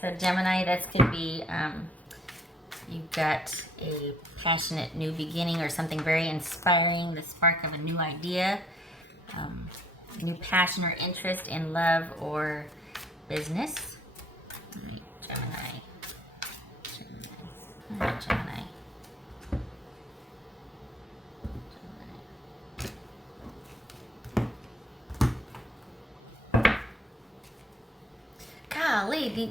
So Gemini, this could be, you've got a passionate new beginning or something very inspiring, the spark of a new idea, new passion or interest in love or business. All right, Gemini. All right, Gemini. Golly,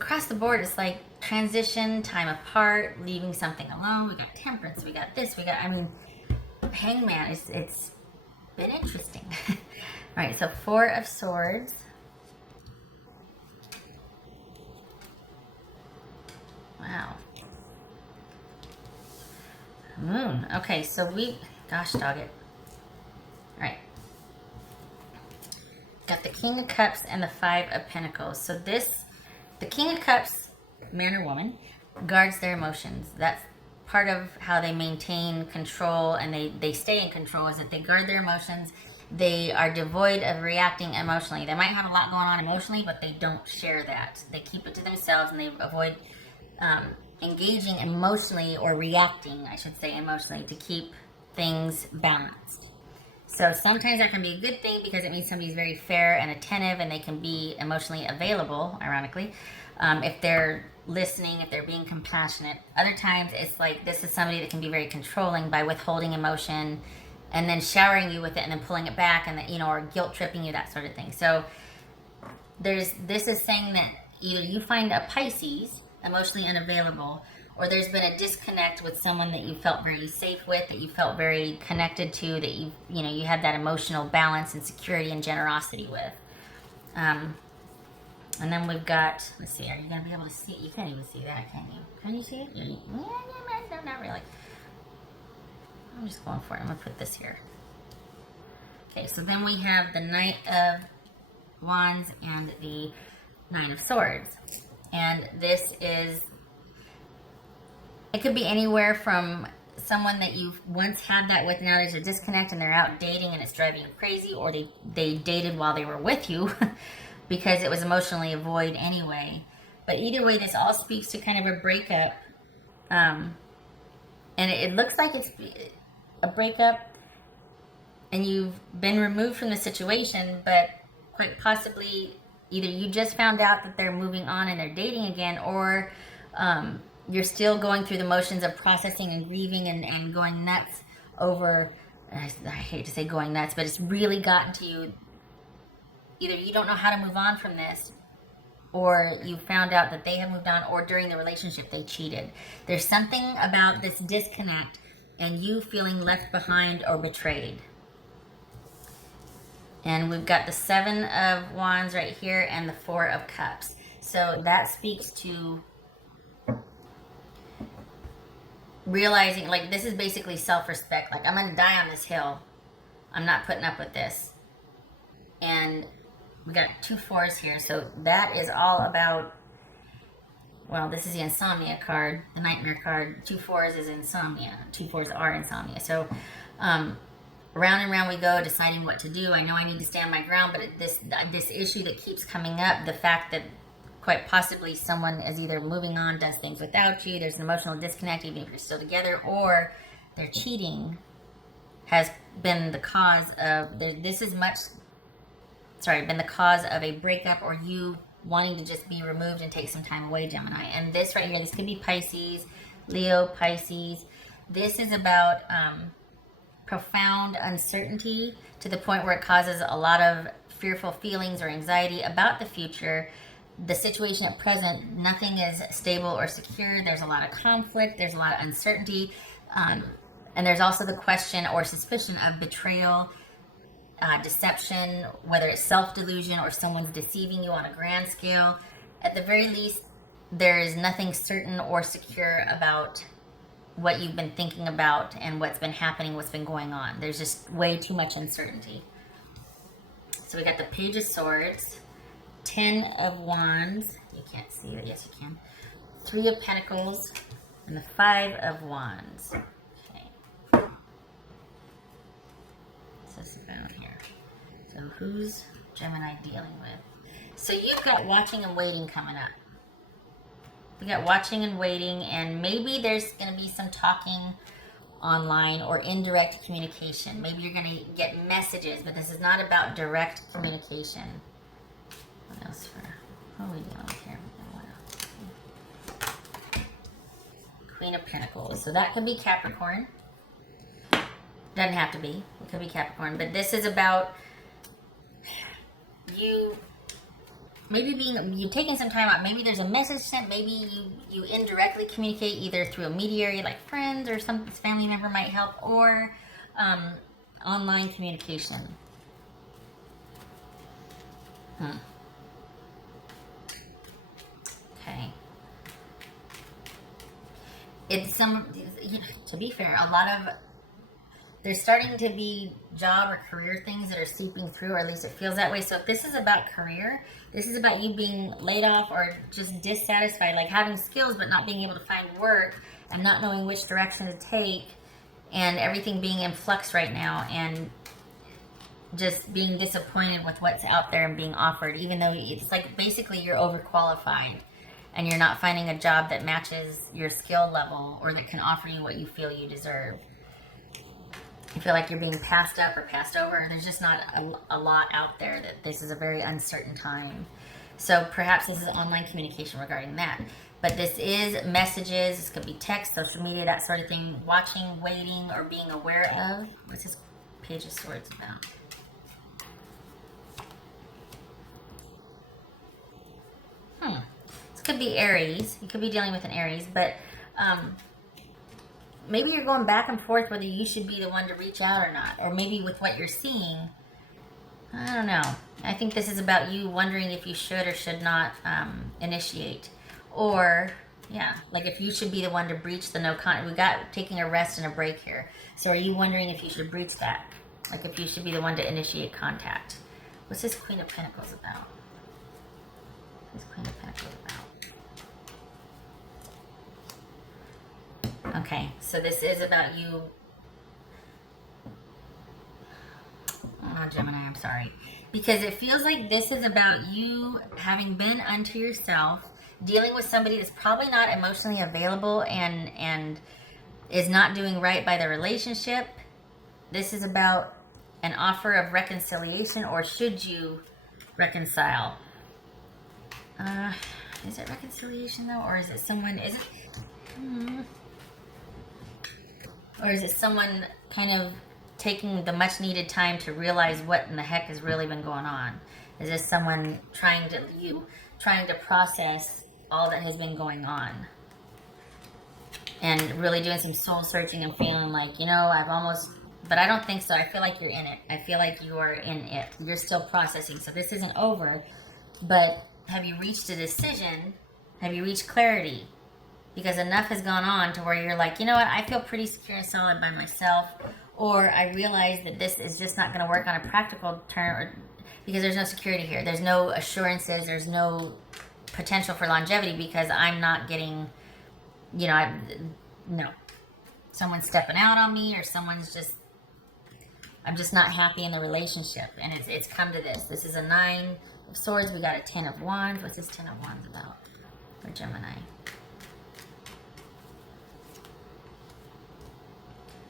across the board, it's like transition, time apart, leaving something alone. We got temperance, we got this, I mean, hangman, it's been interesting. All right, so 4 of Swords. Wow. Moon. Okay, so gosh dog it. All right. Got the King of Cups and the 5 of Pentacles. So the King of Cups, man or woman, guards their emotions. That's part of how they maintain control and they stay in control, is that they guard their emotions. They are devoid of reacting emotionally. They might have a lot going on emotionally, but they don't share that. They keep it to themselves and they avoid engaging emotionally, or reacting, I should say, emotionally, to keep things balanced. So sometimes that can be a good thing because it means somebody's very fair and attentive and they can be emotionally available, ironically, if they're listening, if they're being compassionate. Other times it's like this is somebody that can be very controlling by withholding emotion and then showering you with it and then pulling it back, and then, or guilt tripping you, that sort of thing. So this is saying that either you find a Pisces emotionally unavailable, or there's been a disconnect with someone that you felt very safe with, that you felt very connected to, that you had that emotional balance and security and generosity with. And then we've got, let's see, are you going to be able to see it? You can't even see that, can you? Can you see it? No, not really. I'm just going for it. I'm going to put this here. Okay, so then we have the Knight of Wands and the 9 of Swords. And this is, it could be anywhere from someone that you've once had that with, now there's a disconnect and they're out dating and it's driving you crazy, or they dated while they were with you because it was emotionally a void anyway. But either way, this all speaks to kind of a breakup. And it looks like it's a breakup and you've been removed from the situation, but quite possibly either you just found out that they're moving on and they're dating again, or you're still going through the motions of processing and grieving and going nuts over, I hate to say going nuts, but it's really gotten to you. Either you don't know how to move on from this, or you found out that they have moved on, or during the relationship they cheated. There's something about this disconnect and you feeling left behind or betrayed. And we've got the 7 of Wands right here and the 4 of Cups. So that speaks to realizing, like, this is basically self-respect. Like, I'm going to die on this hill. I'm not putting up with this. And we got 2 4s here. So that is all about, well, this is the insomnia card, the nightmare card. 2 4s is insomnia. 2 4s are insomnia. So, round and round we go, deciding what to do. I know I need to stand my ground, but this issue that keeps coming up, the fact that quite possibly someone is either moving on, does things without you, there's an emotional disconnect even if you're still together, or they're cheating, has been the cause of, been the cause of a breakup, or you wanting to just be removed and take some time away, Gemini. And this right here, this could be Pisces, Leo, Pisces. This is about profound uncertainty to the point where it causes a lot of fearful feelings or anxiety about the future. The situation at present, nothing is stable or secure. There's a lot of conflict. There's a lot of uncertainty. And there's also the question or suspicion of betrayal, deception, whether it's self-delusion or someone's deceiving you on a grand scale. At the very least, there is nothing certain or secure about what you've been thinking about and what's been happening, what's been going on. There's just way too much uncertainty. So we got the Page of Swords, 10 of Wands. You can't see it. Yes, you can. 3 of Pentacles, and the 5 of Wands. Okay. What's this about here? So who's Gemini dealing with? So you've got watching and waiting coming up. We got watching and waiting, and maybe there's going to be some talking online or indirect communication. Maybe you're going to get messages, but this is not about direct communication. What else for? What are we dealing with here? Queen of Pentacles. So that could be Capricorn. Doesn't have to be. It could be Capricorn. But this is about you maybe you taking some time out. Maybe there's a message sent. Maybe you indirectly communicate either through a mediary like friends or some family member might help, or online communication. Okay. It's to be fair, a lot of, there's starting to be job or career things that are seeping through, or at least it feels that way. So if this is about career, this is about you being laid off or just dissatisfied, like having skills but not being able to find work and not knowing which direction to take, and everything being in flux right now, and just being disappointed with what's out there and being offered, even though it's like basically you're overqualified and you're not finding a job that matches your skill level or that can offer you what you feel you deserve. You feel like you're being passed up or passed over. There's just not a lot out there. That this is a very uncertain time. So perhaps this is online communication regarding that. But this is messages. This could be text, social media, that sort of thing. Watching, waiting, or being aware of. What's this Page of Swords about? This could be Aries. You could be dealing with an Aries, but maybe you're going back and forth whether you should be the one to reach out or not. Or maybe with what you're seeing, I don't know. I think this is about you wondering if you should or should not initiate. Or, yeah, like if you should be the one to breach the no contact. We got taking a rest and a break here. So are you wondering if you should breach that? Like if you should be the one to initiate contact. What's this Queen of Pentacles about? What's this Queen of Pentacles about? Okay, so this is about you. Oh, Gemini, I'm sorry. Because it feels like this is about you having been unto yourself, dealing with somebody that's probably not emotionally available and is not doing right by the relationship. This is about an offer of reconciliation, or should you reconcile? Is it reconciliation though, or is it someone? Is it? Or is it someone kind of taking the much needed time to realize what in the heck has really been going on? Is this someone trying to process all that has been going on? And really doing some soul searching and feeling like, but I don't think so. I feel like you're in it. I feel like you are in it. You're still processing. So this isn't over, but have you reached a decision? Have you reached clarity? Because enough has gone on to where you're like, you know what, I feel pretty secure and solid by myself. Or I realize that this is just not going to work on a practical term, because there's no security here. There's no assurances. There's no potential for longevity because I'm not getting, no. Someone's stepping out on me, or I'm just not happy in the relationship. And it's come to this. This is a 9 of Swords. We got a 10 of Wands. What's this 10 of Wands about for Gemini?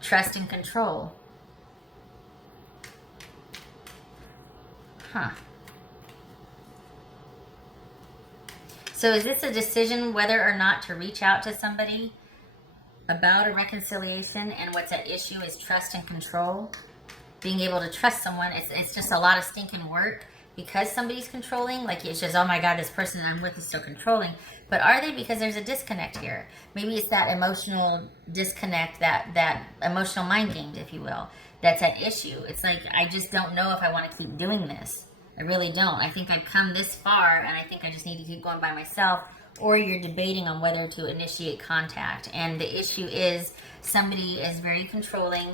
Trust and control. So is this a decision whether or not to reach out to somebody about a reconciliation? And what's at issue is trust and control. Being able to trust someone, it's just a lot of stinking work because somebody's controlling. Like it's just, oh my God, this person I'm with is so controlling. But are they? Because there's a disconnect here. Maybe it's that emotional disconnect, that emotional mind games, if you will, that's at issue. It's like, I just don't know if I want to keep doing this. I really don't. I think I've come this far, and I think I just need to keep going by myself. Or you're debating on whether to initiate contact. And the issue is somebody is very controlling.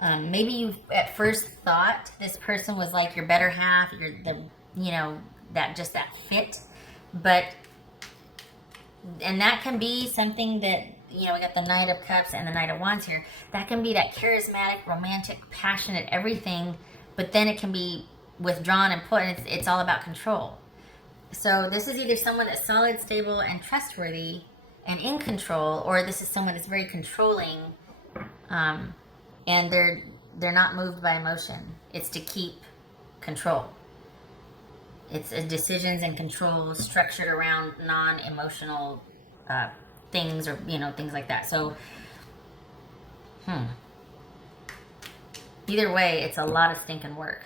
Maybe you at first thought this person was like your better half, that fit. And that can be something that, we got the Knight of Cups and the Knight of Wands here. That can be that charismatic, romantic, passionate, everything. But then it can be withdrawn and put, and it's all about control. So this is either someone that's solid, stable, and trustworthy and in control, or this is someone that's very controlling, and they're not moved by emotion. It's to keep control. It's decisions and control structured around non-emotional things, or things like that. So, either way, it's a lot of stinking work.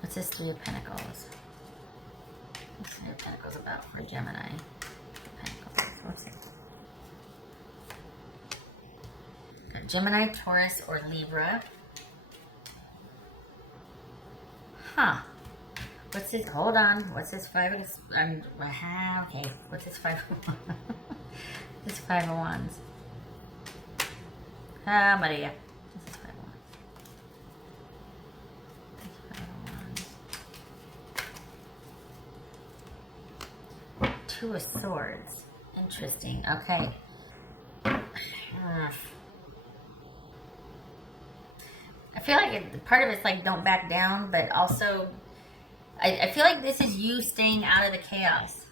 What's this Three of Pentacles? What's Three of Pentacles about for Gemini? Pentacles. What's it? Got Gemini, Taurus, or Libra. Huh. What's this? Hold on. What's this Five of... okay. What's this Five of Wands? This Five of Wands. Maria. This is Five of Wands. This Five of Wands. Two of Swords. Interesting. Okay. I feel like part of it's like don't back down, but also I feel like this is you staying out of the chaos.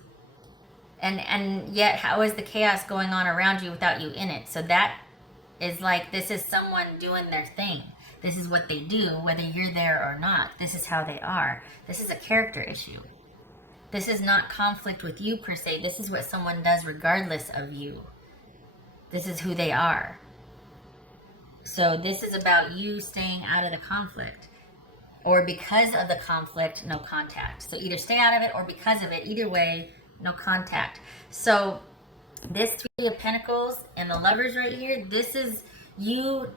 And yet how is the chaos going on around you without you in it? So that is like, this is someone doing their thing. This is what they do, whether you're there or not. This is how they are. This is a character issue. This is not conflict with you per se. This is what someone does regardless of you. This is who they are. So this is about you staying out of the conflict, or because of the conflict, no contact. So either stay out of it or because of it. Either way, no contact. So this Three of Pentacles and the Lovers right here, this is you.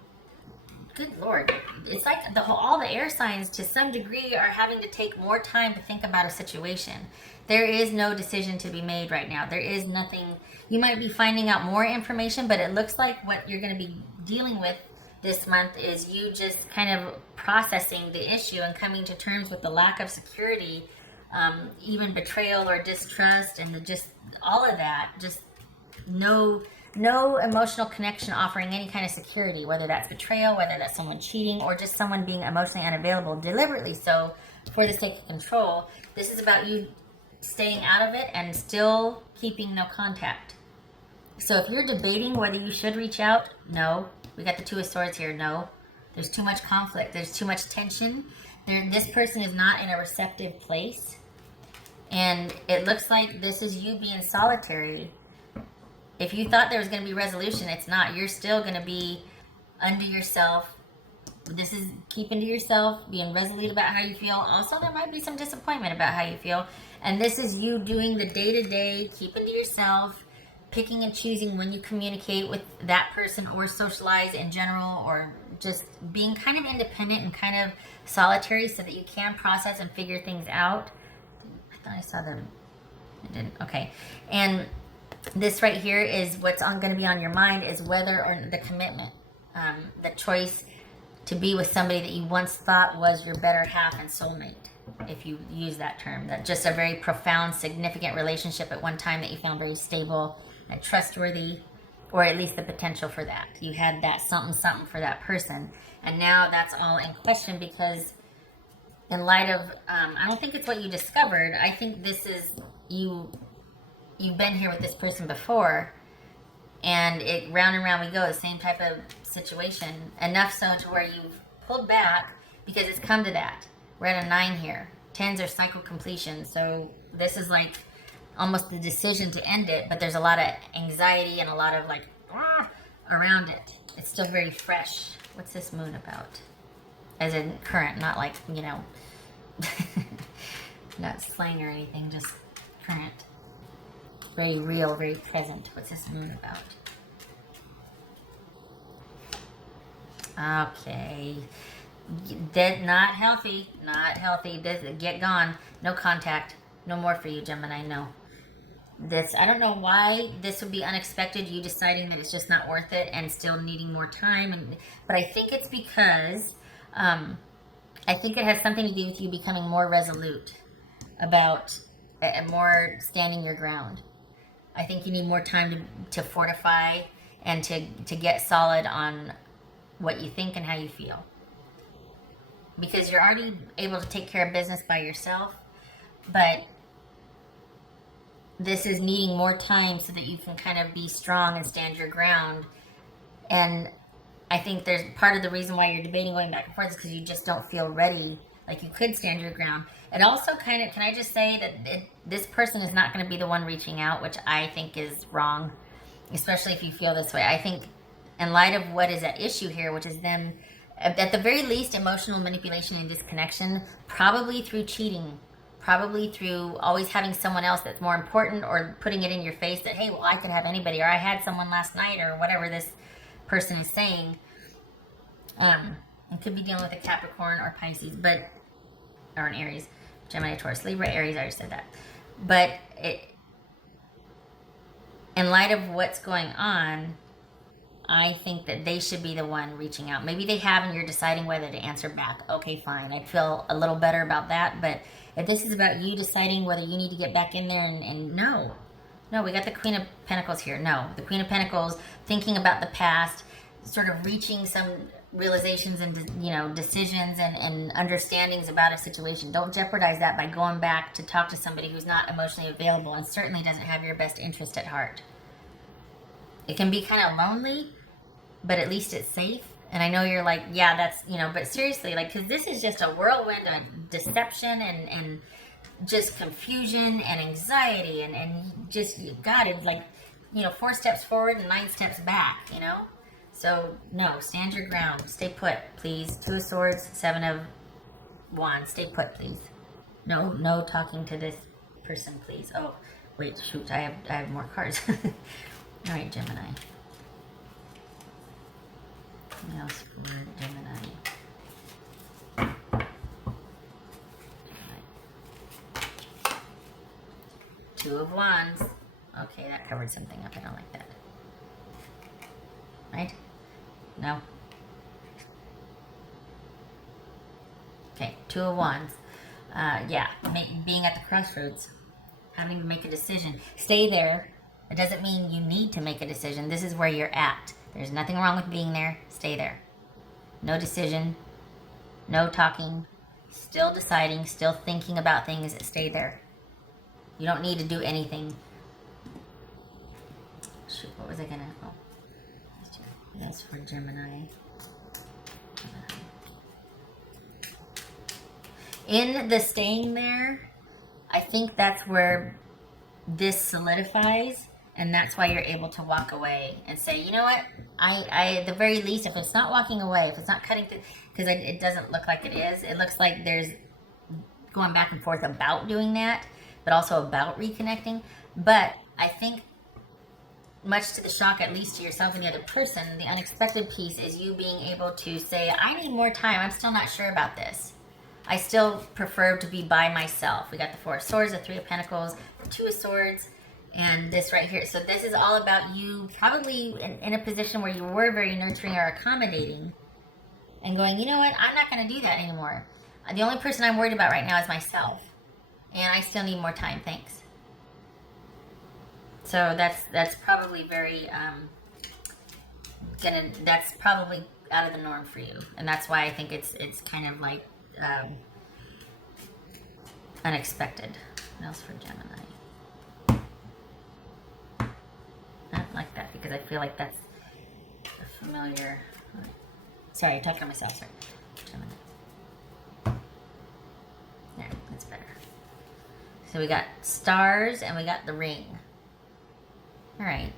Good Lord. It's like all the air signs to some degree are having to take more time to think about a situation. There is no decision to be made right now. There is nothing. You might be finding out more information, but it looks like what you're going to be dealing with this month is you just kind of processing the issue and coming to terms with the lack of security, even betrayal or distrust, and just all of that. Just no emotional connection offering any kind of security, whether that's betrayal, whether that's someone cheating, or just someone being emotionally unavailable deliberately so for the sake of control. This is about you staying out of it and still keeping no contact. So if you're debating whether you should reach out, no. We got the Two of Swords here. No. There's too much conflict. There's too much tension. This person is not in a receptive place. And it looks like this is you being solitary. If you thought there was going to be resolution, it's not. You're still going to be under yourself. This is keeping to yourself, being resolute about how you feel. Also, there might be some disappointment about how you feel. And this is you doing the day-to-day, keeping to yourself, picking and choosing when you communicate with that person or socialize in general, or just being kind of independent and kind of solitary so that you can process and figure things out. I thought I saw them. I didn't. Okay. And this right here is what's going to be on your mind is whether or the commitment, the choice to be with somebody that you once thought was your better half and soulmate, if you use that term. That just a very profound, significant relationship at one time that you found very stable and trustworthy, or at least the potential for that. You had that something for that person, and now that's all in question because in light of, I don't think it's what you discovered. I think this is you've been here with this person before, and it round and round we go, the same type of situation, enough so to where you've pulled back because it's come to that. We're at a 9 here. 10s are cycle completion, so this is like almost the decision to end it, but there's a lot of anxiety and a lot of like around it. It's still very fresh. What's this moon about? As in current, not like, not slang or anything, just current. Very real, very present. What's this moon about? Okay. Dead, not healthy. Not healthy. Get gone. No contact. No more for you, Gemini. No. I don't know why this would be unexpected, you deciding that it's just not worth it and still needing more time. But I think it's because, I think it has something to do with you becoming more resolute about more standing your ground. I think you need more time to fortify and to get solid on what you think and how you feel. because you're already able to take care of business by yourself, but this is needing more time so that you can kind of be strong and stand your ground. And I think there's part of the reason why you're debating going back and forth is because you just don't feel ready, like you could stand your ground. It also kind of, can I just say that this person is not going to be the one reaching out, which I think is wrong, especially if you feel this way. I think in light of what is at issue here, which is them, at the very least, emotional manipulation and disconnection, probably through cheating, probably through always having someone else that's more important, or putting it in your face that, hey, well, I could have anybody, or I had someone last night, or whatever this person is saying. It could be dealing with a Capricorn or Pisces, but, or an Aries, Gemini, Taurus, Libra, Aries, I already said that. But in light of what's going on, I think that they should be the one reaching out. Maybe they have and you're deciding whether to answer back. Okay, fine. I'd feel a little better about that. But if this is about you deciding whether you need to get back in there, and no, we got the Queen of Pentacles here. No, the Queen of Pentacles, thinking about the past, sort of reaching some realizations and, decisions and understandings about a situation. Don't jeopardize that by going back to talk to somebody who's not emotionally available and certainly doesn't have your best interest at heart. It can be kind of lonely, but at least it's safe. And I know you're like, yeah, that's, but seriously, like, because this is just a whirlwind of deception and just confusion and anxiety and just, God, it's like, 4 steps forward and 9 steps back, So, no, stand your ground. Stay put, please. 2 of Swords, 7 of Wands. Stay put, please. No talking to this person, please. Oh, wait, shoot, I have more cards. All right, Gemini. What else for Gemini? Gemini. 2 of Wands. Okay, that covered something up. I don't like that. Right? No? Okay, 2 of Wands. Yeah, being at the crossroads. Having to make a decision. Stay there. It doesn't mean you need to make a decision. This is where you're at. There's nothing wrong with being there. Stay there. No decision. No talking. Still deciding. Still thinking about things. Stay there. You don't need to do anything. Shoot, what was I gonna... Oh. That's for Gemini. In the staying there, I think that's where this solidifies, and that's why you're able to walk away and say, you know what, I at the very least, if it's not walking away, if it's not cutting through, because it doesn't look like it is, it looks like there's going back and forth about doing that, but also about reconnecting. But I think, much to the shock, at least to yourself and the other person, the unexpected piece is you being able to say, I need more time, I'm still not sure about this. I still prefer to be by myself. We got the 4 of Swords, the 3 of Pentacles, the 2 of Swords, and this right here. So this is all about you probably in a position where you were very nurturing or accommodating and going, you know what, I'm not going to do that anymore. The only person I'm worried about right now is myself. And I still need more time, thanks. So that's probably very, that's probably out of the norm for you. And that's why I think it's kind of like, unexpected. What else for Gemini? I don't like that because I feel like that's a familiar. Sorry, talking to myself. Sorry, Gemini. There, that's better. So we got stars and we got the ring. All right.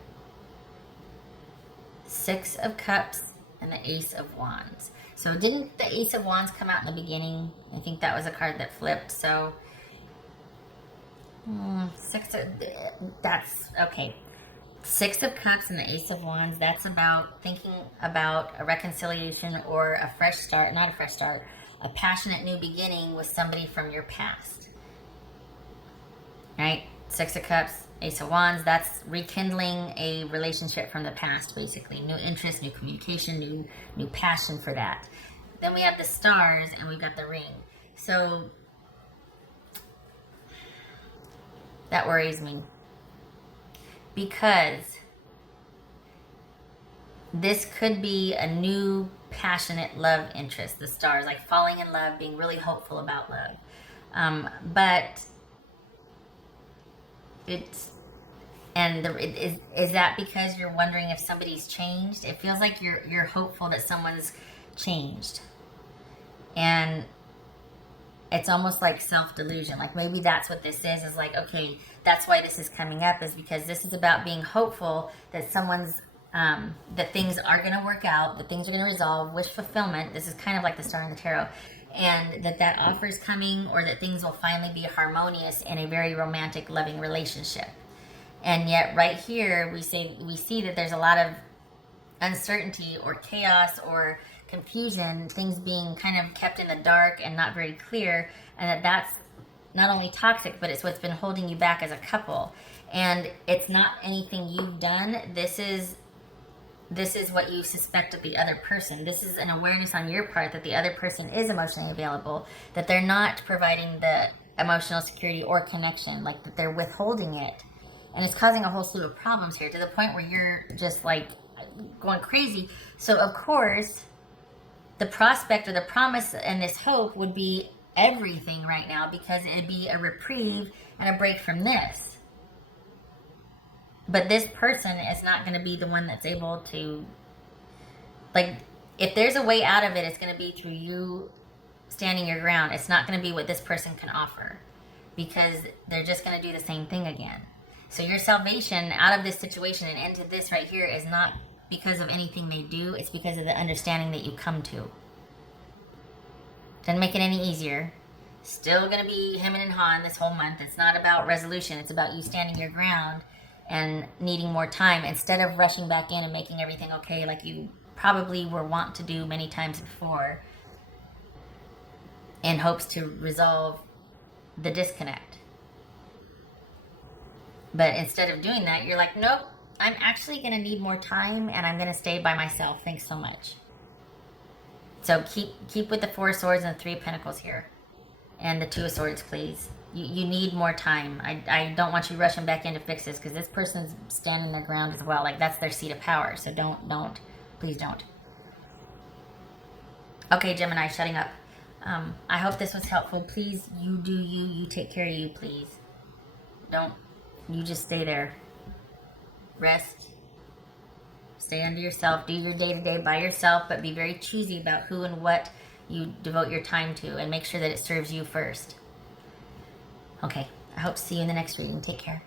6 of Cups and the Ace of Wands. So didn't the Ace of Wands come out in the beginning? I think that was a card that flipped. So that's okay. 6 of Cups and the Ace of Wands. That's about thinking about a reconciliation or a fresh start. Not a fresh start. A passionate new beginning with somebody from your past. Right? 6 of Cups, Ace of Wands, that's rekindling a relationship from the past, basically. New interest, new communication, new passion for that. Then we have the stars and we've got the ring. So that worries me. Because this could be a new passionate love interest, the stars, like falling in love, being really hopeful about love. But it's, and is that because you're wondering if somebody's changed? It feels like you're hopeful that someone's changed. And it's almost like self-delusion. Like maybe that's what this is like, okay, that's why this is coming up, is because this is about being hopeful that someone's, that things are going to work out, that things are going to resolve, wish fulfillment. This is kind of like the star in the tarot. And that offer is coming, or that things will finally be harmonious in a very romantic, loving relationship. And yet right here, we see that there's a lot of uncertainty or chaos or confusion, things being kind of kept in the dark and not very clear, and that's not only toxic, but it's what's been holding you back as a couple. And it's not anything you've done. This is what you suspect of the other person. This is an awareness on your part that the other person is emotionally available, that they're not providing the emotional security or connection, like that they're withholding it. And it's causing a whole slew of problems here, to the point where you're just like going crazy. So of course, the prospect or the promise and this hope would be everything right now, because it'd be a reprieve and a break from this. But this person is not going to be the one that's able to, like, if there's a way out of it, it's going to be through you standing your ground. It's not going to be what this person can offer, because they're just going to do the same thing again. So your salvation out of this situation and into this right here is not because of anything they do. It's because of the understanding that you come to. Doesn't make it any easier. Still going to be hemming and hawing this whole month. It's not about resolution. It's about you standing your ground and needing more time, instead of rushing back in and making everything okay like you probably were wont to do many times before, in hopes to resolve the disconnect. But instead of doing that, you're like, nope, I'm actually going to need more time, and I'm going to stay by myself. Thanks so much. So keep with the Four of Swords and the Three of Pentacles here. And the Two of Swords, please. You need more time. I don't want you rushing back in to fix this, because this person's standing their ground as well. Like, that's their seat of power. So please don't. Okay, Gemini, shutting up. I hope this was helpful. Please, you do you. You take care of you, please. You just stay there. Rest. Stay under yourself. Do your day-to-day by yourself, but be very choosy about who and what you devote your time to, and make sure that it serves you first. Okay, I hope to see you in the next reading. Take care.